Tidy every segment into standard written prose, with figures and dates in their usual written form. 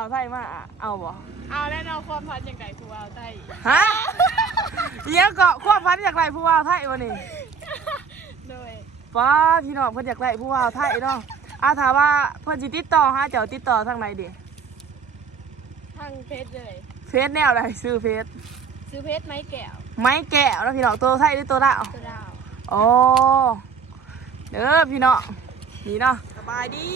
าวไทยมาเอาบ่เอาแล้วเราความพันอย่างไรผู้บ่าวไทยฮะเลี้ยงเกาะความพันอยากไล่ผู้บ่าวไทยวะนี่โดยป้าพี่น้องเพิ่นอยากไล่ผู้บ่าวไทยเนาะถามว่าเพิ่นสิติดต่อหาเจ้าติดต่อทางไหนดิทางเพชรเลยเฟซแนวใดซื้อเฟซเพชรไม้แก้วแล้วพี่น้องตัวไทยหรือตัวลาวโอ้เด้อพี่น้องนี่เนาะสบายดี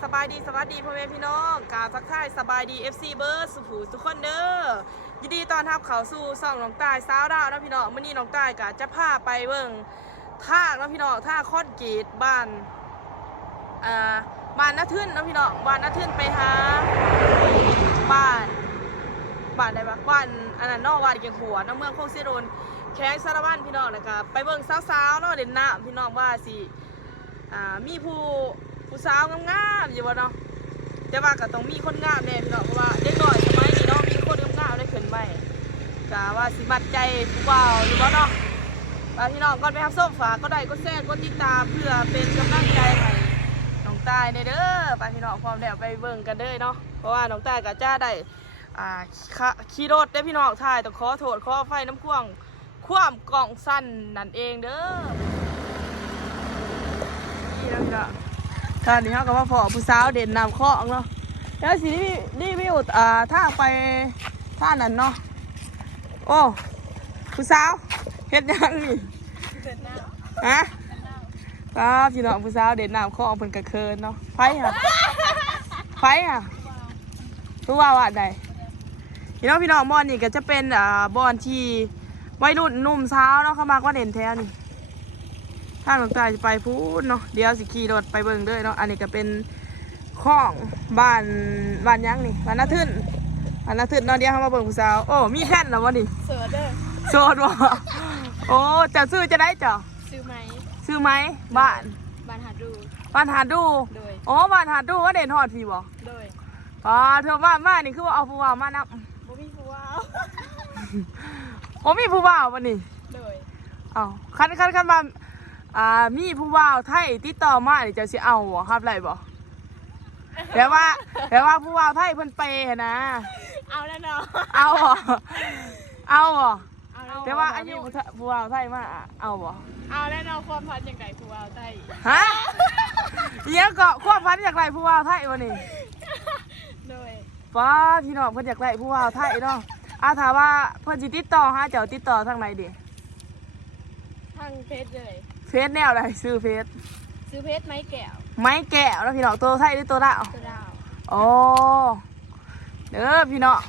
สวัสดีพ่อแม่พี่น้องกราบทักทายสบายดี FC เบิร์ดสุภูทุกคนเด้อยินดีต้อนรับเข้าสู่ช่องน้องตายสาวดาวนะพี่น้องมื้อนี้น้องตายก็จะพาไปเบิ่งท่านะพี่น้องท่าคอนกรีตบ้านนาทึ่นนะพี่น้องบ้านนาทึ่นไปหาบ้านใดบ้านอันนั้นนอกบ้านเกียงหัวน้ำเมืองโคกเซโรนแข้งสารวัตรพี่น้องนะครับไปเบิ่งสาวๆเนาะเด่นน้ำพี่น้องว่าสิมีผู้สาวงามๆอยู่บ่เนาะแต่ว่าก็ต้องมีคนงามแน่พี่น้องเพราะว่าเด็กน้อยสมัยนี้เนาะมีคนงามๆได้ขึ้นไปก็ว่าสิมัดใจผู้บ่าวอยู่บ่เนาะพี่น้องก่อนไปรับส้มฝากก็ได้ก็แชร์ก็ติดตามเพื่อเป็นกำลังใจให้น้องตายเด้อไปพี่น้องพร้อมแล้วไปเบิ่งกันเด้อเนาะเพราะว่าน้องตายก็จะได้ขี่รถได้พี่น้องถ่ายต้องขอโทษขออภัยน้ำควงความกล่องสั้นนั่นเองเด้อนี่แล้วก็ท่านนี้เขาก็ว่าพอผู้สาวเด่นนำข้องเนาะแล้วสินี่วิวถ้าไปท่านั้นเนาะโอ้ผู้สาวเฮ็ดยังนี่ฮะพี่น้องผู้สาวเด่นนำข้องเพิ่นกระเคินเนาะไฟค่ะรู้ว่าใดพี่น้องบอลนี่ก็จะเป็นบอลที่วัยรุ่นหนุ่มสาวเนาะเข้ามาก็เด่นแท้นี่ถ้าหลวงตาจะไปพูดเนาะเดี๋ยวสิขี่รถไปเบิ่งด้วยเนาะอันนี้ก็เป็นข้องบ้านยังนี่บ้านนาทึ่นเนาะเดี๋ยวเขามาเบิ่งผู้สาวโอ้มีแท่นเหรอวะนี่โสดวะโอ้เจ้าซื้อจะได้เจ้าซื้อไหมบ้านหาดูโอ้บ้านหาดูว่าเด่นฮอดพี่บ่เธอบ้านนี่คือว่าเอาผู้บ่าวมานับบ่มีผู้บ่าววันนี้เอาคันมามีผู้บ่าวไทยติดต่อมาเดี๋ยวจะสิเอาบ่ครับไรบ่แต่ว่าผู้บ่าวไทยเพิ่นเปย์นะเอาแล้วเนาะเอาบ่แต่ว่าอายุผู้บ่าวไทยมาเอาบ่เอาแล้วเนาะความพันอย่างไรผู้บ่าวไทยฮะเลี้ยงเกาะความพันอยากไรผู้บ่าวไทยวะนี่ป้าพี่น้องเพิ่นอยากไล่ผู้บ่าวไทยเนาะถามว่าเพิ่นสิติดต่อหาเจ้าติดต่อทางไหนดิทางเพชรเลยเฟซแนวใดซื้อเพชรไม้แก้วแล้วพี่น้องตัวไทยหรือตัวลาวโอ้เด้อพี่น้อง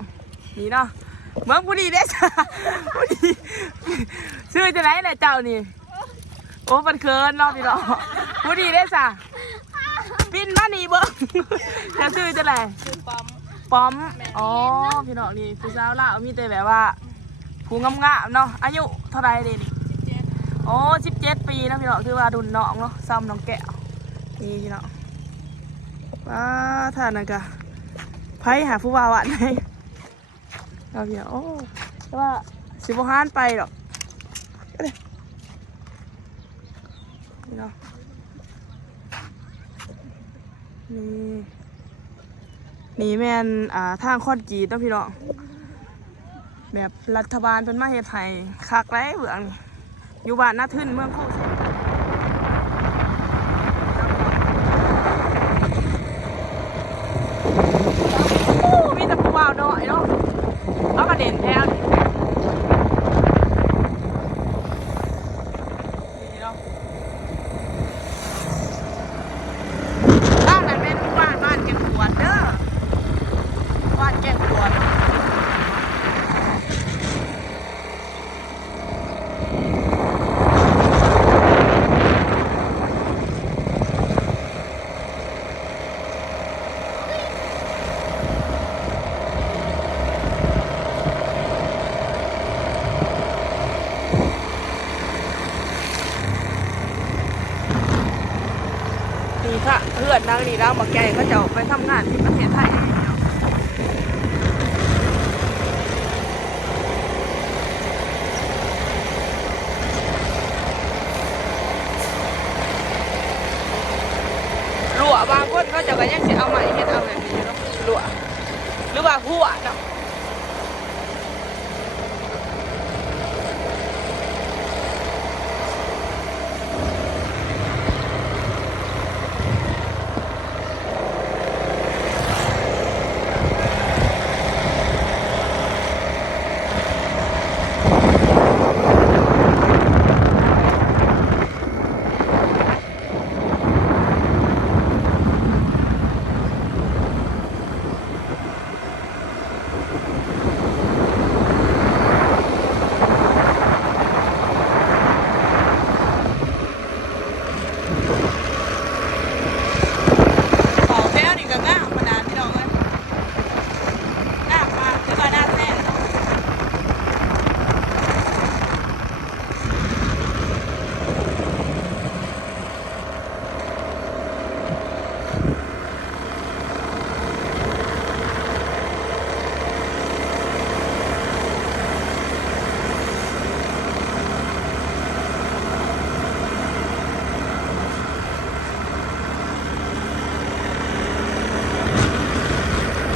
นี่เนาะเมืองผู้ดีเด้จ้ะผู้ดีซื้อจะไหนเนี่ยเจ้านี่โอ้มันเคินเนาะพี่น้องผู้ดีเด้จ้ะปิ้นมานี่เบิ่งจะซื้อจะไหนป้อมอ๋อพี่น้องนี่ผู้สาวลาวมีแต่แบบว่าผู้งามๆเนาะอายุเท่าไรเด้นี่โอ้17 ปีนะพี่น้องคือว่าดุนน้องเนาะซ้ำน้องแก้วนี่พี่น้องว้าท่านั่นกะไพ่หาผู้บ่าวอ่ะไหนเราพี่น้องโอ้แต่ว่าสิบห้านไปหรอกนี่เนาะนี่แม่นทางคอนกรีตเนาะพี่น้องแบบรัฐบาลเป็นมาเฮ็ดให้คักไรเบื้องอยู่บ้านนาทึ่นเมืองโคกมีแต่ผู้บ่าวน้อยเนาะแล้วก็เด่นแท้นี่เนาะบ้านนั้นเป็นบ้านแก่งขวดเด้อบ้านแก่งขวดนี่ค่ะเพื่อนนางนี่เราบอกแกเขาจะไปทำงานที่ประเทศไทยรั่วบางคนเขาจะก็ยังสิเอาใหม่เฮ็ดเอาแบบนี้เนาะรั่ว หรือว่าหัวเนาะของแถวนี่ก็งามขนาดพี่น้องเอ้ยงามมากแล้วก็น่าแซ่บเนาะ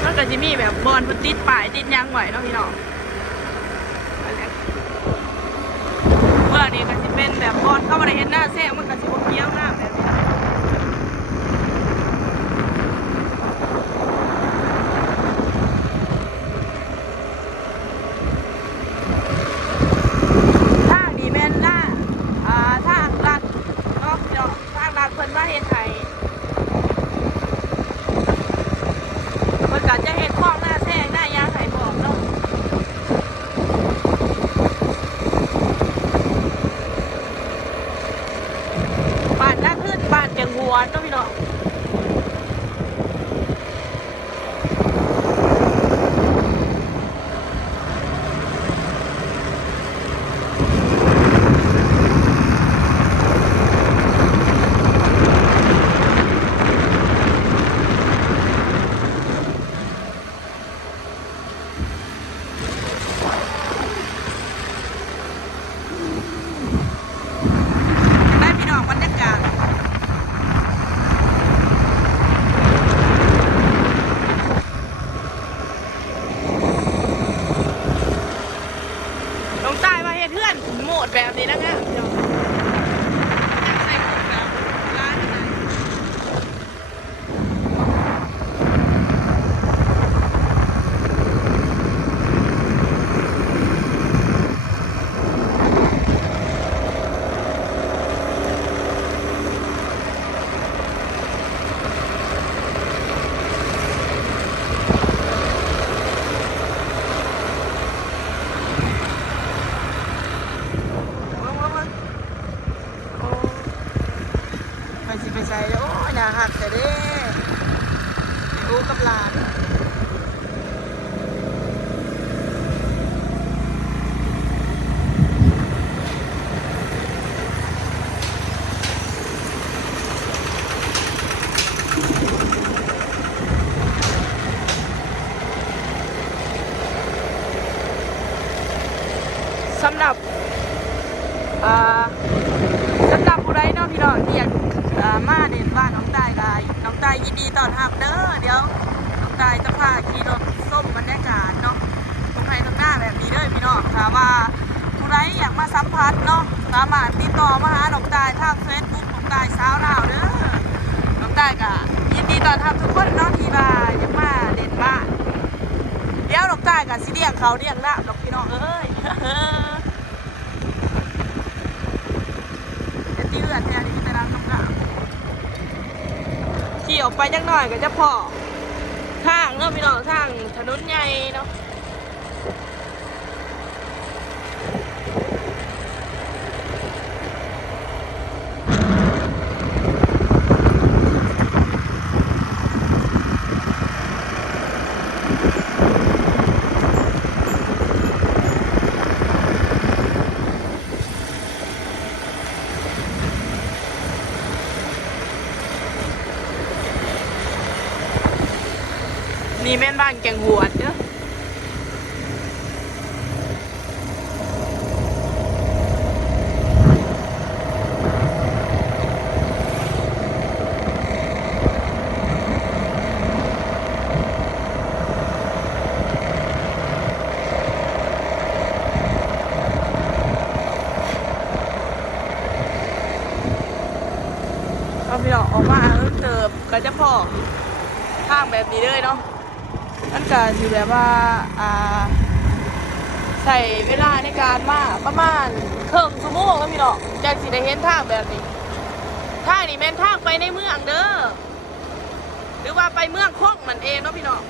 มันก็จะมีแบบบอลมันติดป้ายติดยางไหวเนาะพี่น้องเมื่อนี้ก็จะเป็นแบบบอลเข้ามาในเห็นหน้าแซงมันก็จะบเกี้ยวหน้าแบบนี้ทางดีแม่นหน้าทางลัดเนาะพี่น้องทางลัดเพิ่นว่าเฮ็ดไทยเพิ่นก็จะเฮ็ดคลองหน้าแซงหน้ายางไห้บอกเนาะบ้านหน้าขึ้นบ้านจังหวัดเนาะพี่น้องได้พี่น้องบรรยากาศลงใต้มาเฮ็ดเพื่อนโหมดแบบนี้นะฮะพี่น้องใส่หมวกแบบร้านอะไรไปสิไปใส่โอ้ยน่าหักแต่เด้รู้กับหลานสำหรับอ่าสำหรับผู้ใดเนาะพี่น้องที่อยากมาเด่นบ้านน้องตายก็น้องตายยินดีต้อนรับเด้อเดี๋ยวน้องตายจะพาขี่รถส้มบรรยากาศเนาะตรงไหนตรงหน้าแบบนี้เด้อพี่น้องถามว่าผู้ใดอยากมาสัมผัสเนาะสามารถติดต่อมาหาน้องตายทางเฟซบุ๊กน้องตายสาวลาวเด้อน้องตายก็ยินดีต้อนรับทุกคนเนาะที่ว่าอยากมาเด่นบ้านเดี๋ยวน้องตายก็สิเลี้ยงเขาเลี้ยงน้ำดอกพี่น้องเอ้ย เลือดแทนที่จะรับน้ำหนักขี่ออกไปจังหน่อยก็จะพอทางเนาะพี่น้องทางถนนใหญ่เนาะนี่แม่นบ้านแกงหวดเด้อ บ เราพี่น้องออกมาเติบก็จะพอทางแบบนี้เลยเนาะนั่นก็สิแบบว่าใส่เวลาในการมาประมาณครึ่งชั่วโมงแล้วพี่น้องจะสิได้เห็นทางแบบนี้ทางนี่แม่นทางไปในเมืองเด้อหรือว่าไปเมืองคงมันเองเนาะพี่น้อง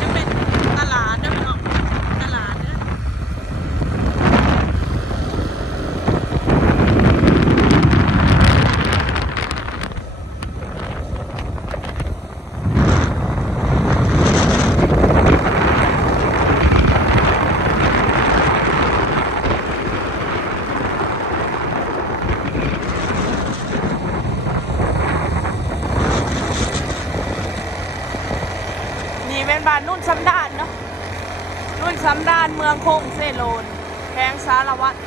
จะเป็นตลาดเด้อพี่น้องตลาดเด้อนี่เป็นบ้านนุ่นซ้ำดานเนาะนุ่นซ้ำดานเมืองคงเซโลนแขวงสารวัตร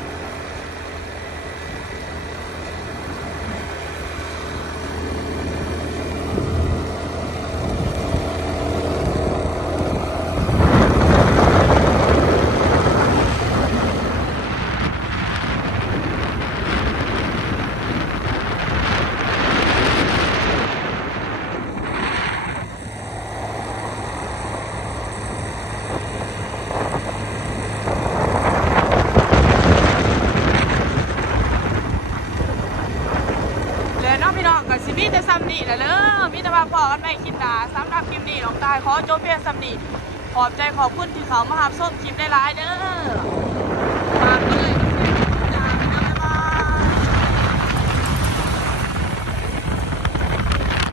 แล้วเนาะพี่น้องกับซิมีแต่ซัมนี่แหละเด้อมีแต่ว่าพอกันไปคลิปหน้าสำหรับคลิปนี้น้องตายขอจบเพียงซัมนี่ขอบใจขอบคุณที่เขามาหาส้มคลิปได้หลายเด้อฝากกด